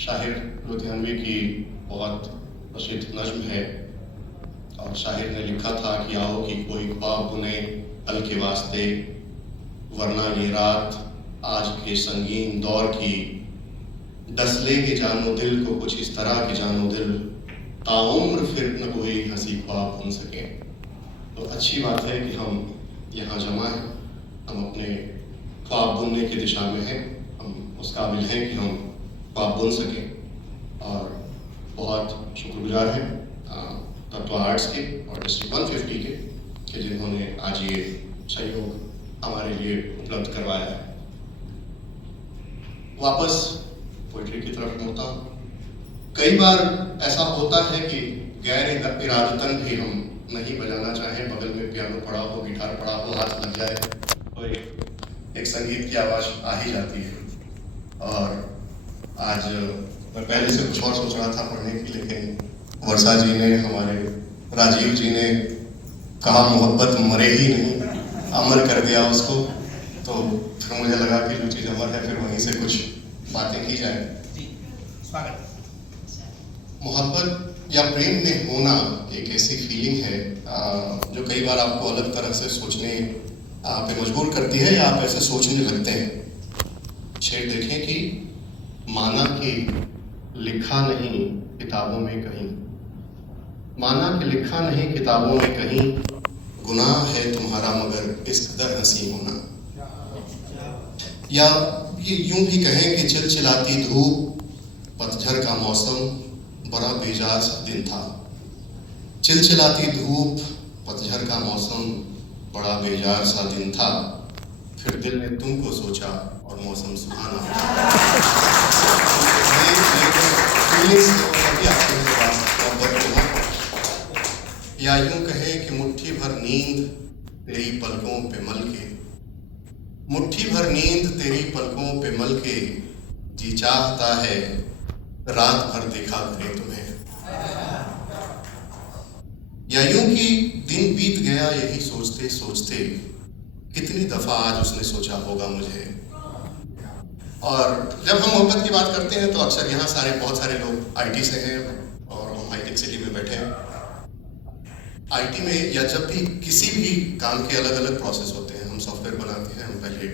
शाहिर लुधियानवी की बहुत प्रसिद्ध नज़्म है और शाहिर ने लिखा था कि आओ कि कोई ख्वाब बुने कल के वास्ते, वरना ये रात आज के संगीन दौर की, डस लेगी जानो दिल को कुछ इस तरह की जानो दिल, ताउम्र फिर न कोई हंसी ख्वाब बुन सके। तो अच्छी बात है कि हम यहाँ जमा हैं, हम अपने ख्वाब बुनने की दिशा में हैं, हम उस काबिल हैं कि हम ख्वाब बुन सकें और बहुत शुक्रगुजार हैं तत्व आर्ट्स के और डिस्ट्रिक्ट 150 के कि जिन्होंने आज ये सहयोग हमारे लिए उपलब्ध करवाया है। वापस पोइट्री की तरफ मुड़ता हूँ। कई बार ऐसा होता है कि गैर इरादतन भी हम नहीं बजाना चाहें, बगल में पियानो पड़ा हो, गिटार पड़ा हो, हाथ लग जाए तो एक संगीत की आवाज़ आ ही जाती है। और आज मैं पहले से कुछ और सोच रहा था पढ़ने की, लेकिन वर्षा जी ने, हमारे राजीव जी ने कहा मोहब्बत मरे ही नहीं, अमर कर दिया उसको। तो फिर मुझे लगा कि जो चीज़ अमर है फिर वहीं से कुछ बातें की जाए। स्वागत। मोहब्बत या प्रेम में होना एक ऐसी फीलिंग है जो कई बार आपको अलग तरह से सोचने पे मजबूर करती है या आप ऐसे सोचने लगते हैं। शेर देखें कि माना कि लिखा नहीं किताबों में कहीं, माना कि लिखा नहीं किताबों में कहीं, गुनाह है तुम्हारा मगर इस कदर हंसी होना। या ये यूं भी कहें कि चिलचिलाती धूप, पतझड़ का मौसम, बड़ा बेजार सा दिन था। चिलचिलाती धूप, पतझड़ का मौसम, बड़ा बेजार सा दिन था, फिर दिल ने तुमको सोचा और मौसम सुहाना। या यूं कहें कि मुट्ठी भर नींद तेरी पलकों पे मल के, मुट्ठी भर नींद तेरी पलकों पे मल के, जी चाहता है रात भर देखा करे तुम्हें। या यूं कि दिन बीत गया यही सोचते सोचते, कितनी दफा आज उसने सोचा होगा मुझे। और जब हम मोहब्बत की बात करते हैं तो अक्सर यहाँ बहुत सारे लोग आईटी से हैं और हम हाईटेक सिटी में बैठे हैं। आईटी में या जब भी किसी भी काम के अलग अलग प्रोसेस होते हैं, हम सॉफ्टवेयर बनाते हैं, हम पहले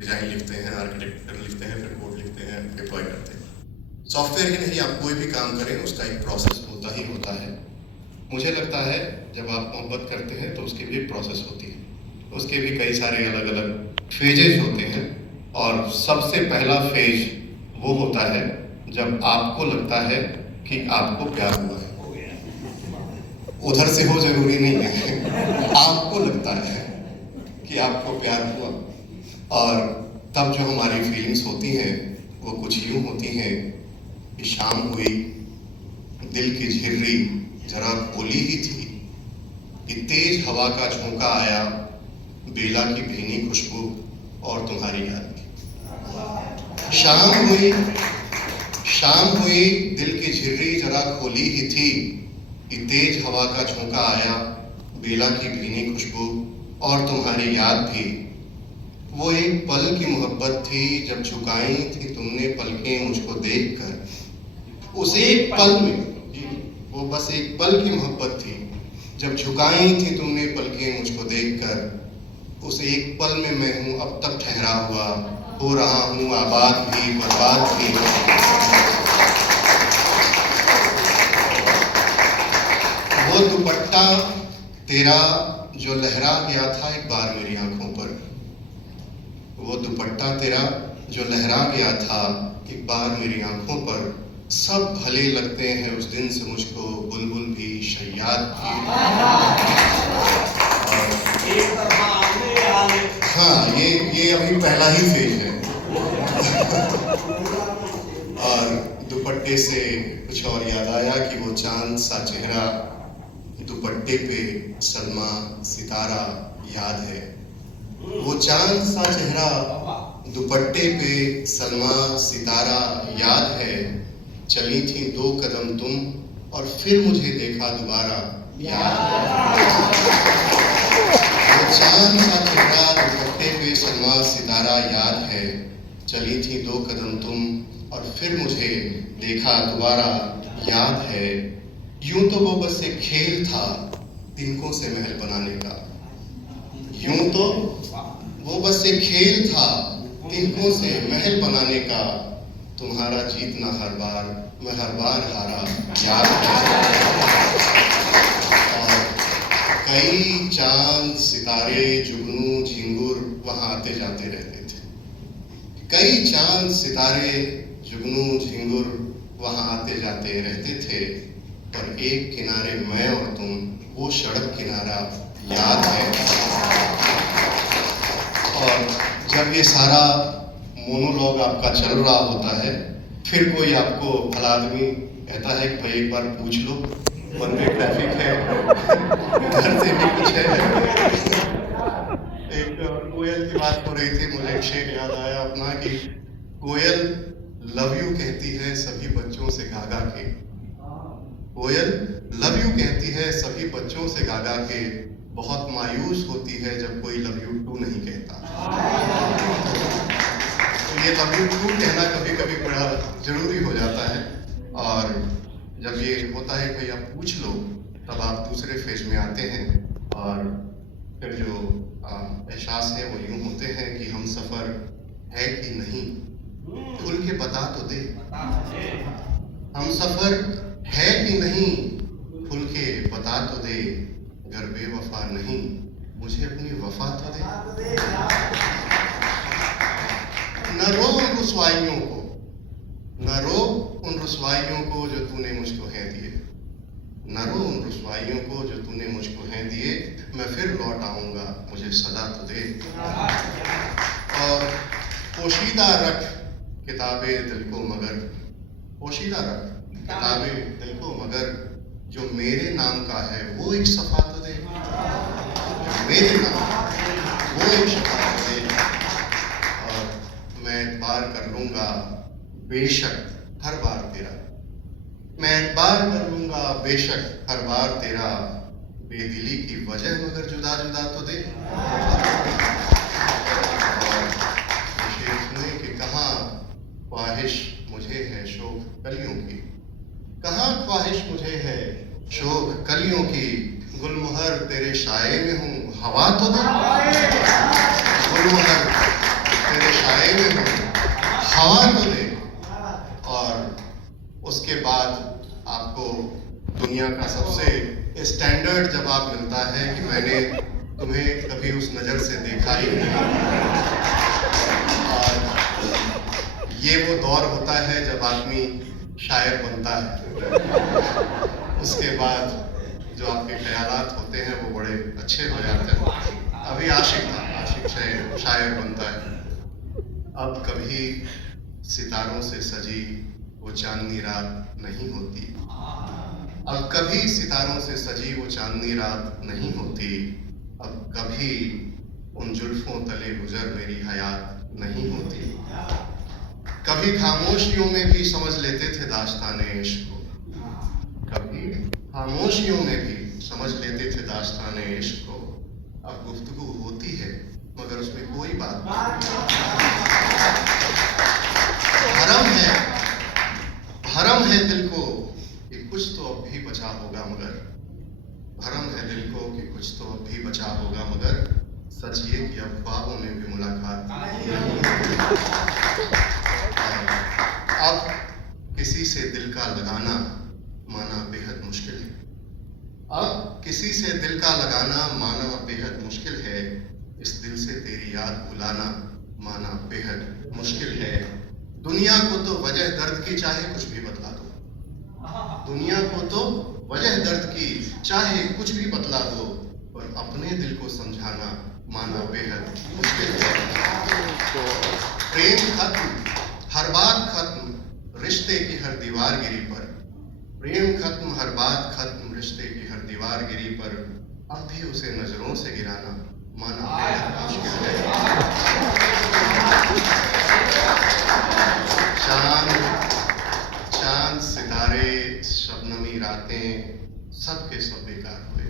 डिजाइन लिखते हैं, आर्किटेक्चर लिखते हैं, फिर कोड लिखते हैं, डिप्लॉय करते हैं। सॉफ्टवेयर ही नहीं, आप कोई भी काम करें उसका एक प्रोसेस होता ही होता है। मुझे लगता है जब आप मोहब्बत करते हैं तो उसकी भी एक प्रोसेस होती है, उसके भी कई सारे अलग अलग फेजेस होते हैं। और सबसे पहला फेज वो होता है जब आपको लगता है कि आपको प्यार हुआ है। उधर से हो जरूरी नहीं है, आपको लगता है कि आपको प्यार हुआ। और तब जो हमारी फीलिंग्स होती हैं वो कुछ यूं होती हैं कि शाम हुई, दिल की झिर्री जरा खोली ही थी, कि तेज हवा का झोंका आया, बेला की भीनी खुशबू और तुम्हारी याद की। शाम हुई, दिल की झिर्री जरा खोली ही थी, कि तेज हवा का झोंका आया, बेला की भीनी खुशबू और तुम्हारी याद भी। वो एक पल की मोहब्बत थी जब झुकाई थी तुमने पलकें मुझको देखकर। उस एक पल में, वो बस एक पल की मोहब्बत थी जब झुकाई थी तुमने पलकें मुझको देखकर। उस एक पल में मैं हूँ अब तक ठहरा हुआ, हो रहा हूँ आबाद भी बर्बाद भी। वो दुपट्टा तेरा जो लहरा गया था एक बार मेरी आंखों पर, वो दुपट्टा तेरा जो लहरा गया था एक बार मेरी आंखों पर। सब भले लगते हैं उस दिन से मुझको, बुलबुल भी शय्याद भी। हाँ, ये अभी पहला ही फेज है। और दुपट्टे से कुछ और याद आया कि वो चांद सा चेहरा, दुपट्टे पे सलमा सितारा याद है। वो चांद सा चेहरा, दुपट्टे पे सलमा सितारा याद है। चली थी 2 कदम तुम और फिर मुझे देखा दोबारा याद है। वो चांद सा चेहरा, दुपट्टे पे सलमा सितारा याद है। चली थी 2 कदम तुम और फिर मुझे देखा दोबारा, याद है, यूं तो वो बस एक खेल था तिनकों से महल बनाने का। यूं तो वो बस एक खेल था तिनकों से महल बनाने का। तुम्हारा जीतना हर बार, मैं हर बार हारा, याद है। और कई चांद सितारे जुगनू झिंगुर वहां आते जाते रहते थे। कई चांद सितारे जुगनू झिंगुर वहां आते जाते रहते थे। और एक किनारे मैं और तुम, वो सड़क किनारा, याद है। और जब ये सारा मोनोलॉग आपका चल रहा होता है, फिर कोई आपको भला आदमी कहता है कि भाई एक बार पूछ लो, वन वे ट्रैफिक है, घर से भी कुछ है। एक कोयल की बात हो रही थी, मुझे एक शेर याद आया अपना कि कोयल लव यू कहती है सभी बच्चों से गा गा के। कोयल लव यू कहती है सभी बच्चों से गा गा के, बहुत मायूस होती है जब कोई लव यू टू नहीं कहता। तो ये लव यू टू कहना कभी कभी बड़ा जरूरी हो जाता है। और जब ये होता है भाई आप पूछ लो, तब आप दूसरे फेज में आते हैं। और फिर जो एहसास है वो यूं होते हैं कि हम सफर है कि नहीं, खुल के बता तो दे। हम सफर है कि नहीं, खुल के बता तो दे। अगर बेवफा नहीं, मुझे अपनी वफा तो दे। न रो उन रुसवाइयों को, न रो उन रुसवाइयों को जो तूने मुझको है दिए। न रो उन रुसवाइयों को जो तूने मुझको है दिए। मैं फिर लौट आऊंगा, मुझे सदा तो दे। और पोशीदा रख किताबे दिल को मगर, पोशीदा रख किताबे दिल को मगर, जो मेरे नाम का है वो एक सफा तो दे। जो मेरे नाम वो एक सफा तो दे। और मैं एतबार कर लूंगा बेशक हर बार तेरा। मैं एतबार कर लूंगा बेशक हर बार तेरा। बेदिली की वजह मगर जुदा जुदा तो दे। और शेर सुने कि कहाँ ख्वाहिश मुझे है शोक कलियों की। कहाँ ख्वाहिश मुझे है शोक कलियों की। गुलमोहर तेरे शाये में हूँ, हवा तो दे। गुलमोहर तेरे शाये में हूँ, हवा तो दे। और उसके बाद आपको दुनिया का सबसे स्टैंडर्ड जवाब मिलता है कि मैंने तुम्हें कभी उस नज़र से देखा ही नहीं। और ये वो दौर होता है जब आदमी शायर बनता है। उसके बाद जो आपके ख्यालात होते हैं वो बड़े अच्छे हो जाते हैं। अभी आशिक था, आशिक शायर बनता है। अब कभी सितारों से सजी वो चांदनी रात नहीं होती। अब कभी सितारों से सजी वो चांदनी रात नहीं होती। अब कभी उन जुल्फों तले गुजर मेरी हयात नहीं होती। कभी खामोशियों में भी समझ लेते थे दास्ताने इश्क को। कभी खामोशियों में भी समझ लेते थे दास्ताने इश्क को। अब गुफ्तगू होती है मगर उसमें कोई बात नहीं। भरम है दिल को कि कुछ तो अब भी बचा होगा मगर। भरम है दिल को कि कुछ तो अब भी बचा होगा मगर। सच ये कि अब ख्वाबों में भी मुलाकात नहीं। अब किसी से दिल का लगाना माना बेहद मुश्किल है। अब किसी से दिल का लगाना माना बेहद मुश्किल है। इस दिल से तेरी याद भुलाना माना बेहद मुश्किल है। दुनिया को तो वजह दर्द की चाहे कुछ भी बतला दो। दुनिया को तो वजह दर्द की चाहे कुछ भी बतला दो। पर अपने दिल को समझाना माना बेहद मुश्किल है। प्रेम खत्म, हर बात खत्म, रिश्ते की हर दीवारगिरी पर। प्रेम खत्म, हर बात खत्म, रिश्ते की हर दीवारगिरी पर। अब भी उसे नजरों से गिराना माना बेहद मुश्किल है। चांद सितारे शबनमी रातें सबके सब बेकार हुए।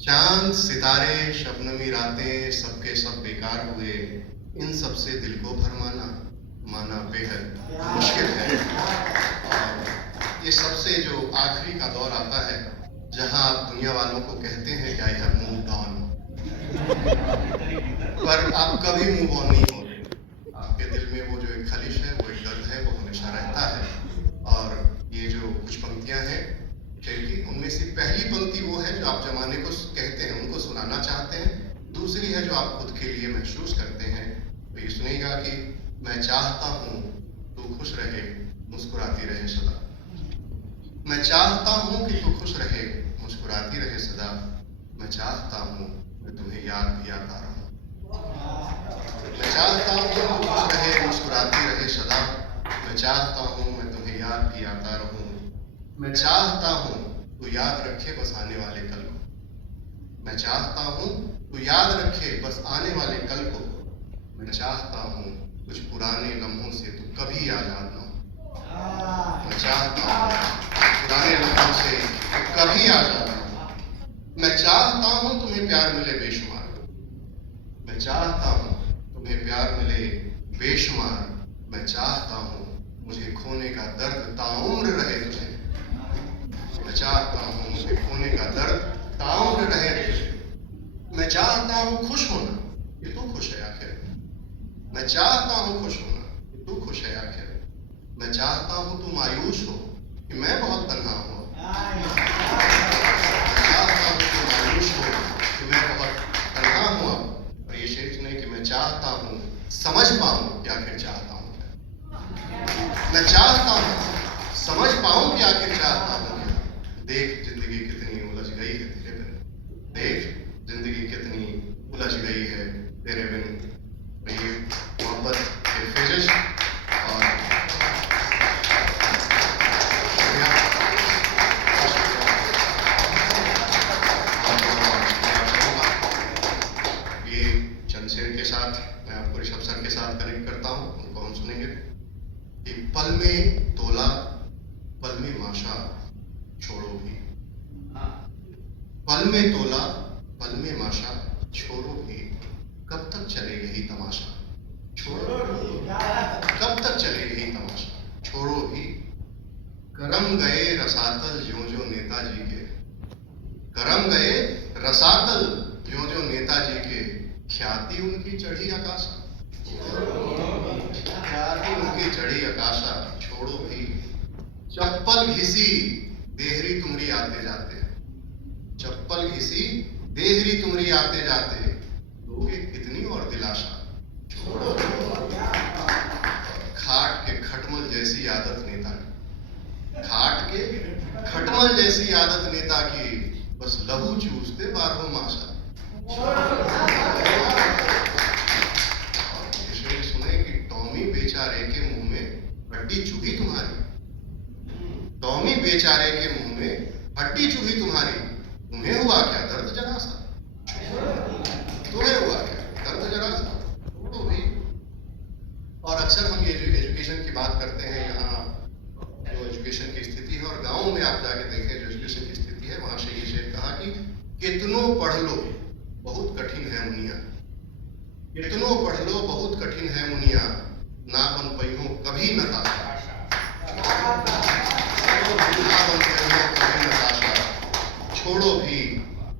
चांद सितारे शबनमी रातें सबके सब बेकार हुए। इन सब से दिल को भरमाना माना बेहद मुश्किल है। और ये सबसे जो आखिरी का दौर आता है जहां आप दुनिया वालों को कहते हैं कि आई हैव मूव्ड ऑन, पर आप कभी मूव ऑन नहीं होते। आपके दिल में वो जो एक खलिश है, वो एक दर्द है, वो हमेशा रहता है। और ये जो कुछ पंक्तियां हैं शेर की, उनमें से पहली पंक्ति वो है जो आप जमाने को कहते हैं, उनको सुनाना चाहते हैं। दूसरी है जो आप खुद के लिए महसूस करते हैं। तो ये सुनेगा कि मैं चाहता हूँ तू खुश रहे, मुस्कुराती रहे सदा। मैं चाहता हूँ कि तू खुश रहे, मुस्कुराती रहे सदा। मैं चाहता हूँ मैं तुम्हें याद भी आता रहूं। मैं चाहता हूँ तू खुश रहे, मुस्कुराती रहे सदा। मैं चाहता हूँ मैं तुम्हें याद भी आता रहूं। मैं चाहता हूँ तू याद रखे बस आने वाले कल को। मैं चाहता हूँ तू याद रखे बस आने वाले कल को। मैं चाहता हूँ कुछ पुराने लम्हों से तू कभी आजाद ना हो। मैं चाहता हूँ पुराने लम्हों से तू कभी आजाद ना हो। मैं चाहता हूँ तुम्हें प्यार मिले बेशुमार। मैं चाहता हूँ तुम्हें प्यार मिले बेशुमार। मैं चाहता हूँ मुझे खोने का दर्द ताउम्र रहे तुझे। मैं चाहता हूँ मुझे खोने का दर्द ताउम्र रहे तुझे। मैं चाहता हूँ खुश होना कि तू खुश है आखिर। मैं चाहता हूँ खुश होना कि तू खुश है आखिर। मैं चाहता हूँ तू मायूस हो कि मैं बहुत तन्हा हूँ। मैं चाहता हूँ तू मायूस हो कि मैं बहुत तन्हा हूँ। और ये शेर सुने कि मैं चाहता हूँ समझ पाऊँ कि आखिर चाहता हूँ क्या। मैं चाहता हूँ समझ पाऊँ कि आखिर चाहता हूँ क्या। देख जिंदगी कितनी उलझ गई है तेरे बिन। देख जिंदगी कितनी उलझ गई है तेरे बिन। ये मोहब्बत के फिजिश और ये चंद शेर के साथ मैं आपको ऋषभ सर के साथ कनेक्ट करता हूँ, उनको हम सुनेंगे। कि पल में तोला पल में माशा छोड़ो भी। पल में तोला पल में माशा छोड़ो भी। कब तक चले यही तमाशा छोड़ो भी। कब तक चले यही तमाशा छोड़ो भी। करम गए रसातल ज्यों ज्यों नेताजी के। करम गए रसातल ज्यों ज्यों नेताजी के। ख्याति उनकी चढ़ी आकाशा। ख्याति उनकी चढ़ी आकाशा छोड़ो भी। चप्पल घिसी देहरी तुमरी आते जाते। चप्पल घिसी देहरी तुमरी आते जाते। लोगे कितनी और दिलाशा छोड़ो। खाट के खटमल जैसी आदत नेता की। खाट के खटमल जैसी आदत नेता की। बस लहू चूसते बारहों मासा। शेर सुने कि टॉमी बेचारे के मुंह में हड्डी चुभी तुम्हारी। टॉमी बेचारे के मुंह में हड्डी चुभी तुम्हारी। तुम्हें हुआ क्या दर्द जरा सा। तुम्हें हुआ क्या दर्द जरा सा छोड़ो भी। और अक्सर हम ये एजुकेशन की बात करते हैं, यहाँ जो एजुकेशन की स्थिति है, और गाँव में आप जाके देखें जो एजुकेशन की स्थिति है, वहां से ये शेर कहा कि कितनों पढ़ लो बहुत कठिन है मुनिया। कितनों पढ़ लो बहुत कठिन है मुनिया। ना बन पैहो कभी नताशा। ना बन पैहो कभी नताशा छोड़ो भी।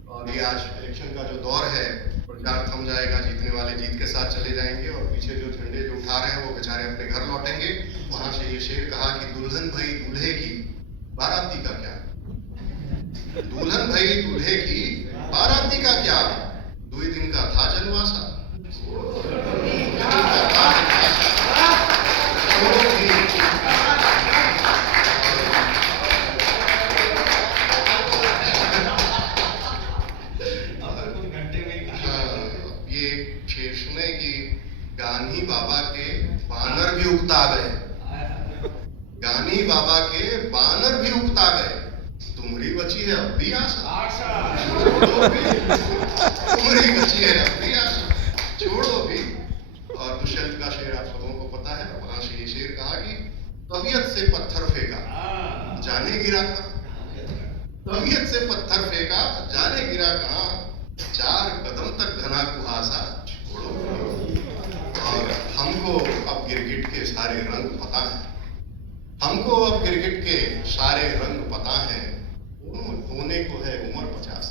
और ये आज इलेक्शन का जो दौर है, प्रचार थम जाएगा, जीतने वाले जीत के साथ चले जाएंगे और पीछे जो झंडे जो उठा रहे हैं वो बेचारे अपने घर लौटेंगे। वहां से ये शेर कहा कि दुल्हन भई दूल्हे की बाराती का क्या। दुल्हन भई दूल्हे की बाराती का क्या। 2 दिन का था जनवासा। 2 दिन का था जनवासा छोड़ो भी। शेर सुने कि गांधी बाबा के बानर भी उगता गए। गांधी बाबा के बानर भी उगता गए। तुम्हारी बची है अब भी आशा छोड़ो भी। तुम्हारी बची है अब भी आशा छोड़ो भी। और दुष्यंत का शेर आप सबों को पता है। वहां से ये शेर कहा कि तबीयत से पत्थर फेंका जाने गिरा कहां। तबीयत से पत्थर फेंका जाने गिरा कहां। 4 कदम तक घना कुहासा छोड़ो। और हमको अब गिरगिट के सारे रंग पता है, हमको अब गिरगिट के सारे रंग पता है, होने को है उम्र 50।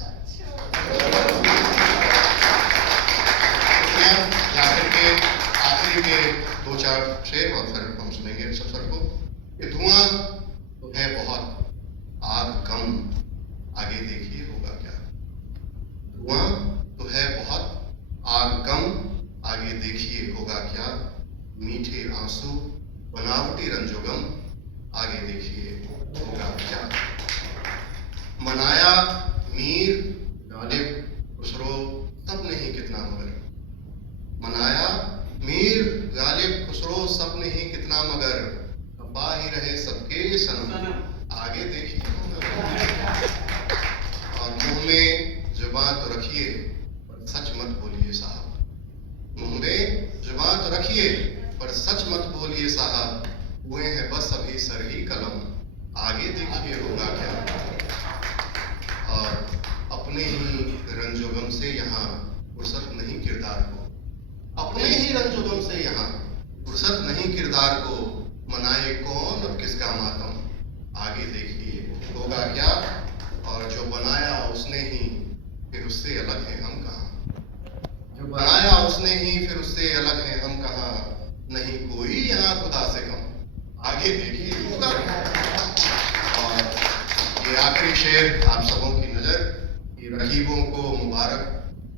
आखिरी के 2-4 शेर और फिर हम सुनेंगे सब सर को। ये धुआं तो है बहुत, आग कम, आगे देखिए होगा क्या। धुआं तो है बहुत, आग कम, आगे देखिए होगा क्या। मीठे आंसू, बनावटी रंजोगम, आगे देखिए होगा क्या। मनाया मीर गालिब खुसरो सब नहीं कितना मगर, मनाया मीर गालिब खुसरो सब नहीं कितना मगर, पा ही रहे सबके सनम, आगे देखिए होगा। और मुंह में जुबान तो रखिए पर सच मत बोलिए साहब, मुंह में जुबान तो रखिए पर सच मत बोलिए साहब, हुए हैं बस अभी सर ही कलम, आगे देखिए होगा क्या। और अपने ही रंजोगम से यहाँ फुर्सत नहीं किरदार को, अपने ही रंजोगम से यहाँ फुर्सत नहीं किरदार को, मनाए कौन और किसका मातम, आगे देखिए होगा क्या। और जो बनाया उसने ही फिर उससे अलग है हम कहाँ, जो बनाया उसने ही फिर उससे अलग है हम कहाँ, नहीं कोई यहाँ खुदा से कम, आगे देखिए होगा क्या। और ये आखिरी शेर आप सबों की नजर, ये रकीबों को मुबारक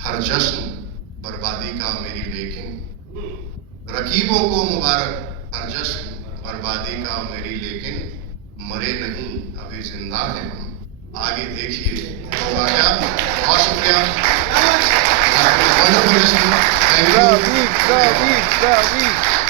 हर जश्न बर्बादी का मेरी लेकिन, रकीबों को मुबारक हर जश्न बर्बादी का मेरी लेकिन, मरे नहीं अभी जिंदा हैं हम, आगे देखिए होगा क्या। बहुत शुक्रिया। Thank you.